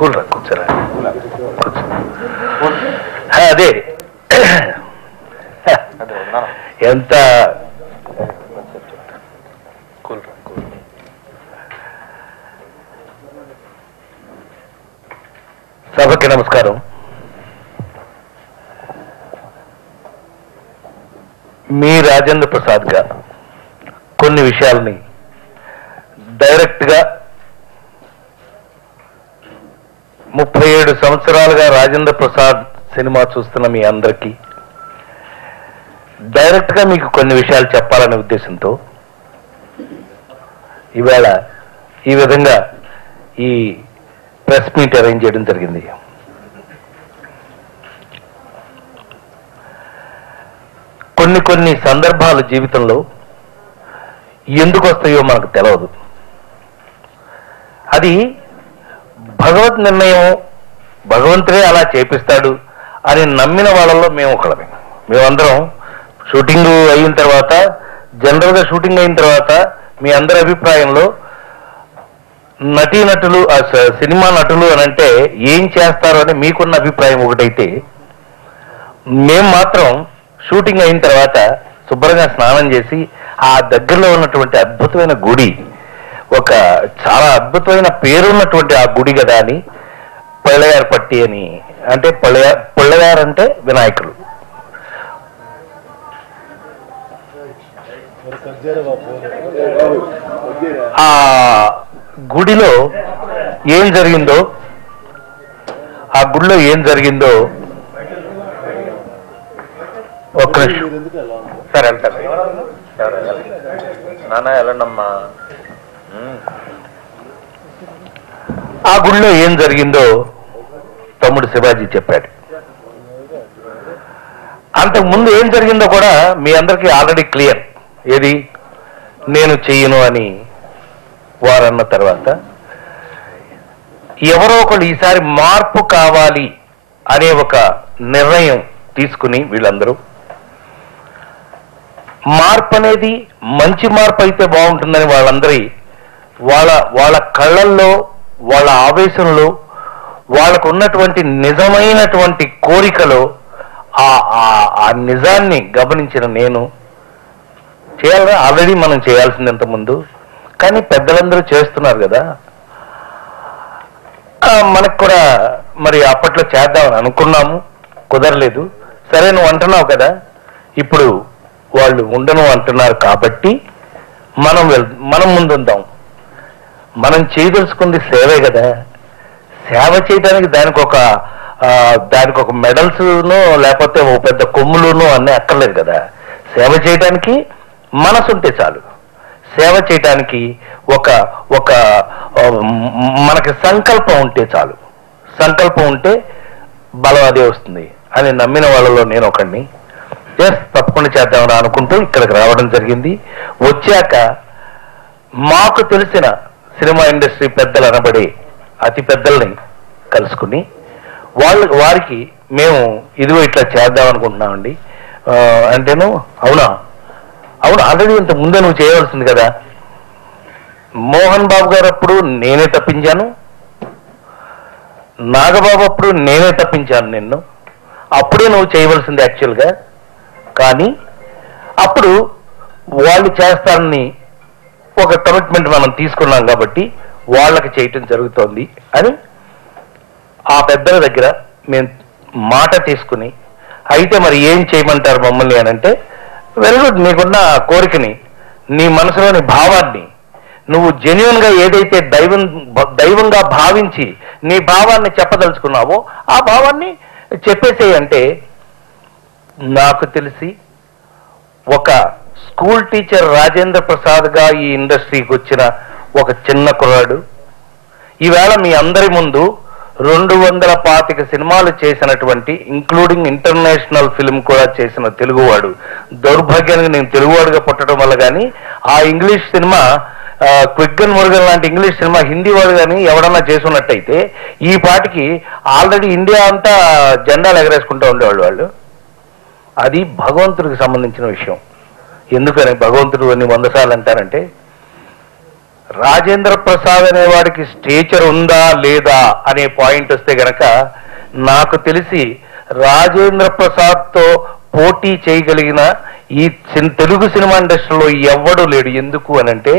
కూర్చోరా అదే ఎంత సభకి నమస్కారం. మీ రాజేంద్ర ప్రసాద్ గా కొన్ని విషయాల్ని డైరెక్ట్ గా 37 సంవత్సరాలుగా రాజేంద్ర ప్రసాద్ సినిమా చూస్తున్న మీ అందరికీ డైరెక్ట్ గా మీకు కొన్ని విషయాలు చెప్పాలనే ఉద్దేశంతో ఇవాళ ఈ విధంగా ఈ ప్రెస్ మీట్ అరేంజ్ చేయడం జరిగింది. కొన్ని సందర్భాలు జీవితంలో ఎందుకు వస్తాయో మనకు తెలియదు. అది భగవత్ నిర్ణయం, భగవంతుడే అలా చేపిస్తాడు అని నమ్మిన వాళ్ళలో మేము ఒకళ్ళమే. మేమందరం షూటింగ్ అయిన తర్వాత, జనరల్గా షూటింగ్ అయిన తర్వాత మీ అందరి అభిప్రాయంలో నటీనటులు, సినిమా నటులు అని అంటే ఏం చేస్తారు అని మీకున్న అభిప్రాయం ఒకటైతే, మేము మాత్రం షూటింగ్ అయిన తర్వాత శుభ్రంగా స్నానం చేసి ఆ దగ్గరలో ఉన్నటువంటి అద్భుతమైన గుడి, ఒక చాలా అద్భుతమైన పేరున్నటువంటి ఆ గుడి కదా అని పళ్ళయారు పట్టి అని, అంటే పళ్ళయారు అంటే వినాయకులు, ఆ గుడిలో ఏం జరిగిందో, ఆ గుడిలో ఏం జరిగిందో ఒక్క నిమిషం సార్. వెళ్తారు నాన్న, వెళ్ళండమ్మా. ఆ గుడిలో ఏం జరిగిందో తమ్ముడు శివాజీ చెప్పాడు. అంతకుముందు ఏం జరిగిందో కూడా మీ అందరికీ ఆల్రెడీ క్లియర్. ఏది నేను చెయ్యను అని వారన్న తర్వాత ఎవరో ఒకళ్ళు ఈసారి మార్పు కావాలి అనే ఒక నిర్ణయం తీసుకుని వీళ్ళందరూ, మార్పు అనేది మంచి మార్పు అయితే బాగుంటుందని వాళ్ళ కళ్ళల్లో, వాళ్ళ ఆవేశంలో, వాళ్ళకు ఉన్నటువంటి నిజమైనటువంటి కోరికలో ఆ నిజాన్ని గమనించిన నేను చేయాలి. ఆల్రెడీ మనం చేయాల్సింది ఇంతకుముందు, కానీ పెద్దలందరూ చేస్తున్నారు కదా, మనకు కూడా మరి అప్పట్లో చేద్దామని అనుకున్నాము, కుదరలేదు. సరే నువ్వు అంటున్నావు కదా, ఇప్పుడు వాళ్ళు ఉండను అంటున్నారు కాబట్టి మనం ముందుందాం. మనం చేయదలుచుకుంది సేవే కదా. సేవ చేయడానికి దానికి ఒక మెడల్స్ను లేకపోతే ఓ పెద్ద కొమ్ములును అన్నీ అక్కర్లేదు కదా. సేవ చేయడానికి మనసుంటే చాలు. సేవ చేయడానికి ఒక మనకి సంకల్పం ఉంటే చాలు. సంకల్పం ఉంటే బలం అదే వస్తుంది అని నమ్మిన వాళ్ళలో నేను ఒకడిని. తప్పకుండా చేద్దామని అనుకుంటూ ఇక్కడికి రావడం జరిగింది. వచ్చాక మాకు తెలిసిన సినిమా ఇండస్ట్రీ పెద్దలు అనబడే అతి పెద్దల్ని కలుసుకుని వారికి మేము ఇదిగో ఇట్లా చేద్దాం అనుకుంటున్నామండి అంటేను, అవును ఆల్రెడీ ఇంత ముందే నువ్వు చేయవలసింది కదా. మోహన్ బాబు గారు అప్పుడు నేనే తప్పించాను, నాగబాబు అప్పుడు నేనే తప్పించాను నిన్ను. అప్పుడే నువ్వు చేయవలసింది యాక్చువల్గా. కానీ అప్పుడు వాళ్ళు చేస్తారని ఒక కమిట్మెంట్ మనం తీసుకున్నాం కాబట్టి వాళ్ళకి చేయటం జరుగుతోంది అని ఆ పెద్దల దగ్గర మేము మాట తీసుకుని, అయితే మరి ఏం చేయమంటారు మమ్మల్ని అని అంటే, వెరీ గుడ్, నీకున్న కోరికని, నీ మనసులోని భావాన్ని నువ్వు జెన్యున్గా ఏదైతే దైవంగా భావించి నీ భావాన్ని చెప్పదలుచుకున్నావో ఆ భావాన్ని చెప్పేసేయంటే, నాకు తెలిసి ఒక స్కూల్ టీచర్ రాజేంద్ర ప్రసాద్గా ఈ ఇండస్ట్రీకి వచ్చిన ఒక చిన్న కుర్రాడు ఈవేళ మీ అందరి ముందు 225 సినిమాలు చేసినటువంటి, ఇంక్లూడింగ్ ఇంటర్నేషనల్ ఫిల్మ్ కూడా చేసిన తెలుగువాడు, దౌర్భాగ్యానికి నేను తెలుగువాడుగా పుట్టడం వల్ల కానీ ఆ ఇంగ్లీష్ సినిమా క్విగ్గన్ మురుగన్ లాంటి ఇంగ్లీష్ సినిమా హిందీ వాడు కానీ ఎవడన్నా చేసున్నట్టయితే ఈ పాటికి ఆల్రెడీ ఇండియా అంతా జెండాలు ఎగరేసుకుంటూ ఉండేవాళ్ళు వాళ్ళు. అది భగవంతుడికి సంబంధించిన విషయం. ఎందుకని భగవంతుడు అన్ని 100 సార్లు అంటారంటే, రాజేంద్ర ప్రసాద్ అనేవాడికి స్టేచర్ ఉందా లేదా అనే పాయింట్ వస్తే గనక నాకు తెలిసి రాజేంద్ర ప్రసాద్తో పోటీ చేయగలిగిన ఈ తెలుగు సినిమా ఇండస్ట్రీలో ఎవ్వడూ లేడు. ఎందుకు అనంటే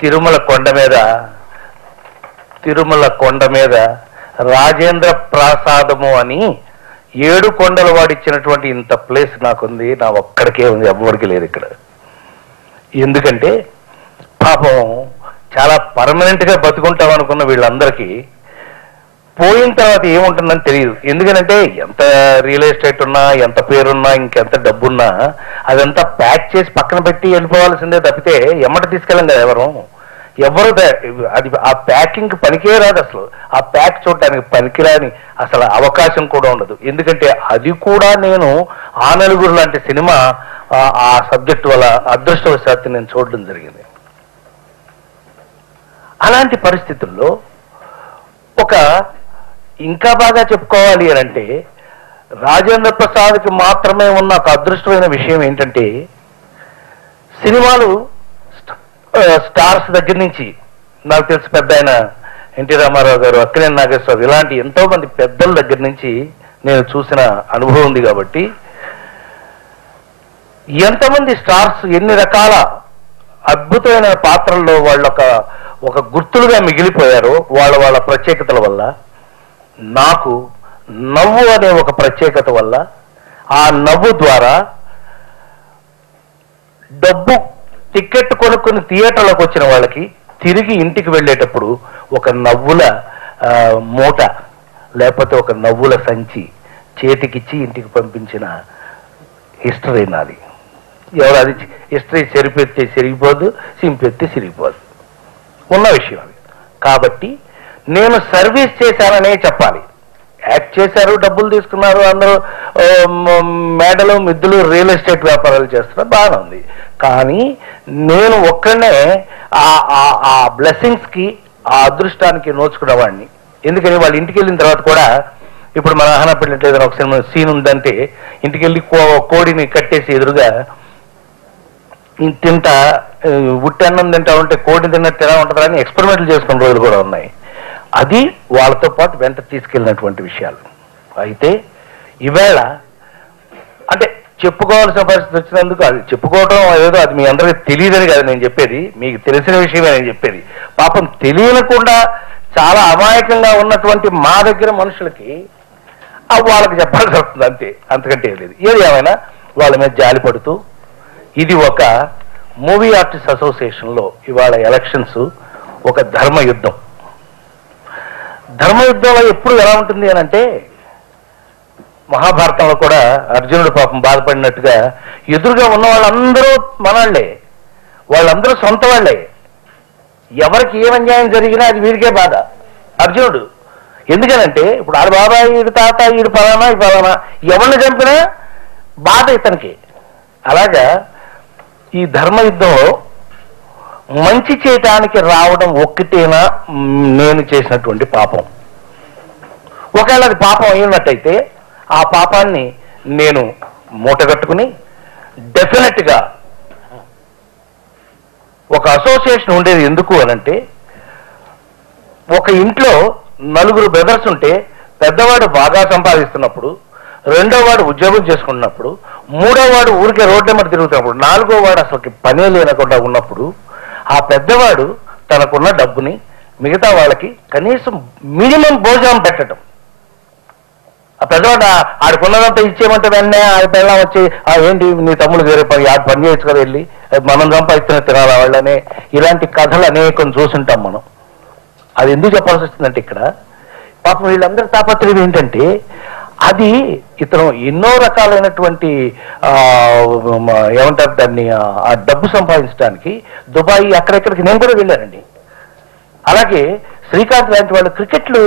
తిరుమల కొండ మీద రాజేంద్ర ప్రసాదము అని 7 కొండల వాడిచ్చినటువంటి ఇంత ప్లేస్ నాకుంది, నా ఒక్కడికే ఉంది, ఎవ్వరికి లేదు ఇక్కడ. ఎందుకంటే పాపం చాలా పర్మనెంట్గా బతుకుంటాం అనుకున్న వీళ్ళందరికీ పోయిన తర్వాత ఏముంటుందని తెలియదు. ఎందుకనంటే ఎంత రియల్ ఎస్టేట్ ఉన్నా, ఎంత పేరున్నా, ఇంకెంత డబ్బున్నా అదంతా ప్యాక్ చేసి పక్కన పెట్టి వెళ్ళిపోవాల్సిందే తప్పితే ఎమ్మట తీసుకెళ్ళం కదా ఎవరు అది ఆ ప్యాకింగ్ పనికే రాదు. అసలు ఆ ప్యాక్ చూడటానికి పనికిరాని అసలు అవకాశం కూడా ఉండదు. ఎందుకంటే అది కూడా నేను ఆ నలుగురు లాంటి సినిమా ఆ సబ్జెక్ట్ వల్ల అదృష్టవశాత్తు నేను చూడడం జరిగింది. అలాంటి పరిస్థితుల్లో ఇంకా బాగా చెప్పుకోవాలి అని అంటే రాజేంద్ర ప్రసాద్కి మాత్రమే ఉన్న ఒక అదృష్టమైన విషయం ఏంటంటే, సినిమాలు స్టార్స్ దగ్గర నుంచి నాకు తెలిసి పెద్ద ఆయన ఎన్టీ రామారావు గారు, అక్కినేని నాగేశ్వరరావు ఇలాంటి ఎంతో మంది పెద్దల దగ్గర నుంచి నేను చూసిన అనుభవం ఉంది. కాబట్టి ఎంతమంది స్టార్స్ ఎన్ని రకాల అద్భుతమైన పాత్రల్లో వాళ్ళు ఒక గుర్తులుగా మిగిలిపోయారో వాళ్ళ ప్రత్యేకతల వల్ల, నాకు నవ్వు అనే ఒక ప్రత్యేకత వల్ల ఆ నవ్వు ద్వారా డబ్బు టికెట్ కొనుక్కుని థియేటర్లోకి వచ్చిన వాళ్ళకి తిరిగి ఇంటికి వెళ్ళేటప్పుడు ఒక నవ్వుల మూట లేకపోతే ఒక నవ్వుల సంచి చేతికిచ్చి ఇంటికి పంపించిన హిస్టరీ నాది. ఎవరు అది హిస్టరీ చెరిపెత్తే చెరిగిపోదు, సింపెత్తే సిరిగిపోదు ఉన్న విషయం అది. కాబట్టి నేను సర్వీస్ చేశాననే చెప్పాలి. యాక్ట్ చేశారు, డబ్బులు తీసుకున్నారు, అందరూ మేడలు మిద్దులు రియల్ ఎస్టేట్ వ్యాపారాలు చేస్తున్నారు, బాగానే ఉంది. కానీ నేను ఒక్కడనే ఆ బ్లెస్సింగ్స్కి, ఆ అదృష్టానికి నోచుకున్నవాడిని. ఎందుకని వాళ్ళ ఇంటికి వెళ్ళిన తర్వాత కూడా, ఇప్పుడు మన ఆహనపల్లి ఏదైనా ఒక సినిమా సీన్ ఉందంటే ఇంటికి వెళ్ళి కోడిని కట్టేసి ఎదురుగా తింటా ఉట్టన్నం తింటా ఉంటే కోడిని తిన్నట్టు ఎలా ఉంటుందా అని ఎక్స్పెరిమెంట్లు చేసుకున్న రోజులు కూడా ఉన్నాయి. అది వాళ్ళతో పాటు వెంట తీసుకెళ్ళినటువంటి విషయాలు. అయితే ఈవేళ అంటే చెప్పుకోవాల్సిన పరిస్థితి వచ్చినందుకు అది చెప్పుకోవడం ఏదో అది మీ అందరికీ తెలియదని కాదు నేను చెప్పేది, మీకు తెలిసిన విషయమే నేను చెప్పేది. పాపం తెలియకుండా చాలా అమాయకంగా ఉన్నటువంటి మా దగ్గర మనుషులకి వాళ్ళకి చెప్పాల్సి వస్తుంది అంతే, అంతకంటే లేదు. ఏది ఏమైనా వాళ్ళ మీద జాలి పడుతూ, ఇది ఒక మూవీ ఆర్టిస్ట్ అసోసియేషన్లో ఇవాళ ఎలక్షన్స్ ఒక ధర్మయుద్ధం. ధర్మయుద్ధంలో ఎప్పుడు ఎలా ఉంటుంది అని అంటే, మహాభారతంలో కూడా అర్జునుడు పాపం బాధపడినట్టుగా ఎదురుగా ఉన్న వాళ్ళందరూ మనవాళ్లే, వాళ్ళందరూ సొంత వాళ్లే. ఎవరికి ఏం అన్యాయం జరిగినా అది వీడికే బాధ అర్జునుడు. ఎందుకనంటే ఇప్పుడు ఆడు బాబాయ్, ఈడు తాత, ఈడు పలానా, ఈ పలానా, ఎవరిని చంపినా బాధ ఇతనికి. అలాగా ఈ ధర్మయుద్ధంలో మంచి చేయటానికి రావడం ఒక్కటేనా నేను చేసినటువంటి పాపం? ఒకవేళ అది పాపం అయినట్టయితే ఆ పాపాన్ని నేను మూటగట్టుకుని డెఫినెట్గా ఒక అసోసియేషన్ ఉండేది. ఎందుకు అనంటే, ఒక ఇంట్లో 4 బ్రదర్స్ ఉంటే పెద్దవాడు బాగా సంపాదిస్తున్నప్పుడు, రెండో వాడు ఉద్యోగం చేసుకున్నప్పుడు, మూడో వాడు ఊరికే రోడ్ల మీద తిరుగుతున్నప్పుడు, 4వ వాడు అసలుకి పనే లేనకుండా ఉన్నప్పుడు, ఆ పెద్దవాడు తనకున్న డబ్బుని మిగతా వాళ్ళకి కనీసం మినిమం భోజనం పెట్టడం. ఆ పెద్దవాడు ఆడుకున్నదంతా ఇచ్చేయమంటే వెంటనే ఆ పిల్లలు వచ్చి ఏంటి నీ తమ్ముడు వేరే పని చేయొచ్చు కదా, వెళ్ళి మనం సంపాదిస్తున్న తినాలి వాళ్ళనే. ఇలాంటి కథలు అనేకం చూసుంటాం మనం. అది ఎందుకు చెప్పాల్సి వస్తుందంటే, ఇక్కడ పాపం వీళ్ళందరి తాపత్రయం ఏంటంటే, అది ఇతను ఎన్నో రకాలైనటువంటి ఏమంటారు దాన్ని, ఆ డబ్బు సంపాదించడానికి దుబాయ్ అక్కడెక్కడికి నేను కూడా వెళ్ళానండి. అలాగే శ్రీకాంత్ లాంటి వాళ్ళు క్రికెట్లు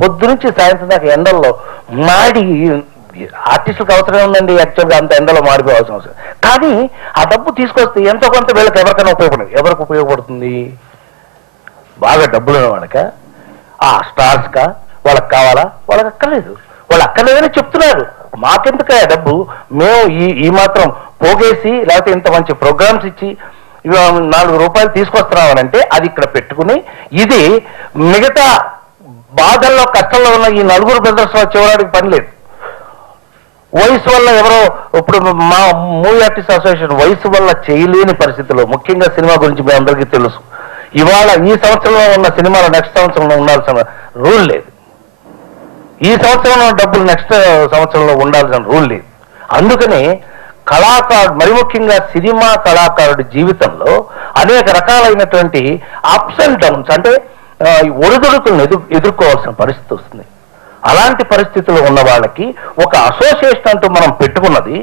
పొద్దు నుంచి సాయంత్రం దాకా ఎండల్లో మాడి, ఆర్టిస్టులకు అవసరం ఉందండి యాక్చువల్గా అంత ఎండలో మాడిపోవాల్సిన అవసరం, కానీ ఆ డబ్బు తీసుకొస్తే ఎంతో కొంత వీళ్ళకి ఎవరికైనా ఉపయోగపడదు. ఎవరికి ఉపయోగపడుతుంది? బాగా డబ్బులు ఉన్న వాళ్ళక, ఆ స్టార్స్కా? వాళ్ళకి కావాలా? వాళ్ళకి అక్కర్లేదు. వాళ్ళు అక్కర్లేదని చెప్తున్నారు. మాకెందుకు ఆ డబ్బు, మేము ఈ మాత్రం పోగేసి లేకపోతే ఇంత మంచి ప్రోగ్రామ్స్ ఇచ్చి 4 రూపాయలు తీసుకొస్తున్నామనంటే అది ఇక్కడ పెట్టుకుని ఇది మిగతా బాధల్లో కష్టంలో ఉన్న ఈ 4 బ్రదర్స్ వచ్చేవాడికి పని లేదు. వయసు వల్ల ఎవరో ఇప్పుడు మా మూవీ ఆర్టిస్ట్ అసోసియేషన్ వయసు వల్ల చేయలేని పరిస్థితుల్లో, ముఖ్యంగా సినిమా గురించి మీ అందరికీ తెలుసు, ఇవాళ ఈ సంవత్సరంలో ఉన్న సినిమాలు నెక్స్ట్ సంవత్సరంలో ఉండాల్సిన రూల్ లేదు. ఈ సంవత్సరంలో డబ్బులు నెక్స్ట్ సంవత్సరంలో ఉండాల్సిన రూల్ లేదు. అందుకని కళాకారుడు, మరి ముఖ్యంగా సినిమా కళాకారుడి జీవితంలో అనేక రకాలైనటువంటి అప్స్ అండ్ డౌన్స్, అంటే ఒడిదుడుకులను ఎదుర్కోవాల్సిన పరిస్థితి వస్తుంది. అలాంటి పరిస్థితుల్లో ఉన్న వాళ్ళకి ఒక అసోసియేషన్ అంటూ మనం పెట్టుకున్నది,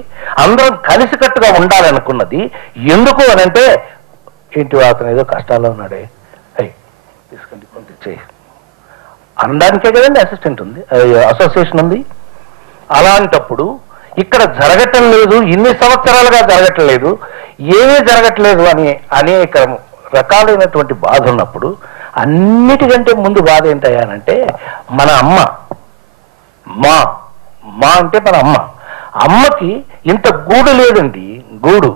అందరం కలిసికట్టుగా ఉండాలనుకున్నది ఎందుకు అనంటే, ఏంటి అతను ఏదో కష్టాల్లో ఉన్నాడే, అయ్యి తీసుకుంటే కొంత చేయి అనడానికే కదండి అసిస్టెంట్ ఉంది, అసోసియేషన్ ఉంది. అలాంటప్పుడు ఇక్కడ జరగటం లేదు, ఇన్ని సంవత్సరాలుగా జరగటం లేదు, ఏమీ జరగట్లేదు అని అనేక రకాలైనటువంటి బాధ ఉన్నప్పుడు, అన్నిటికంటే ముందు బాధ ఏంటయ్యానంటే మన అమ్మ, మా అంటే మన అమ్మకి ఇంత గూడు లేదండి. గూడు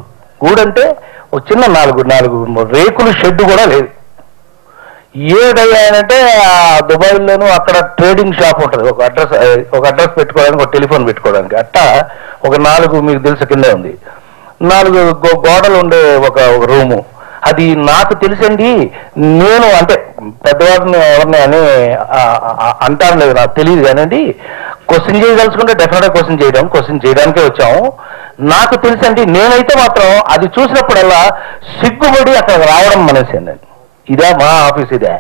అంటే ఒక చిన్న 4 రేకులు షెడ్ కూడా లేదు. ఏదయ్యానంటే దుబాయ్లోనూ అక్కడ ట్రేడింగ్ షాప్ ఉంటుంది, ఒక అడ్రస్ పెట్టుకోవడానికి, ఒక టెలిఫోన్ పెట్టుకోవడానికి, అట్టా ఒక 4 మీకు తెలుసు కింద ఉంది, 4 గోడలు ఉండే ఒక రూము. అది నాకు తెలుసండి, నేను అంటే పెద్దవాడిని ఎవరిని అని అంటాను లేదు, నాకు తెలియదు కానండి. క్వశ్చన్ చేయదలుచుకుంటే డెఫినెట్గా క్వశ్చన్ చేయడానికే వచ్చాము. నాకు తెలుసండి, నేనైతే మాత్రం అది చూసినప్పుడల్లా సిగ్గుపడి అక్కడ రావడం మనేసండి. ఇదే మా ఆఫీస్, ఇదే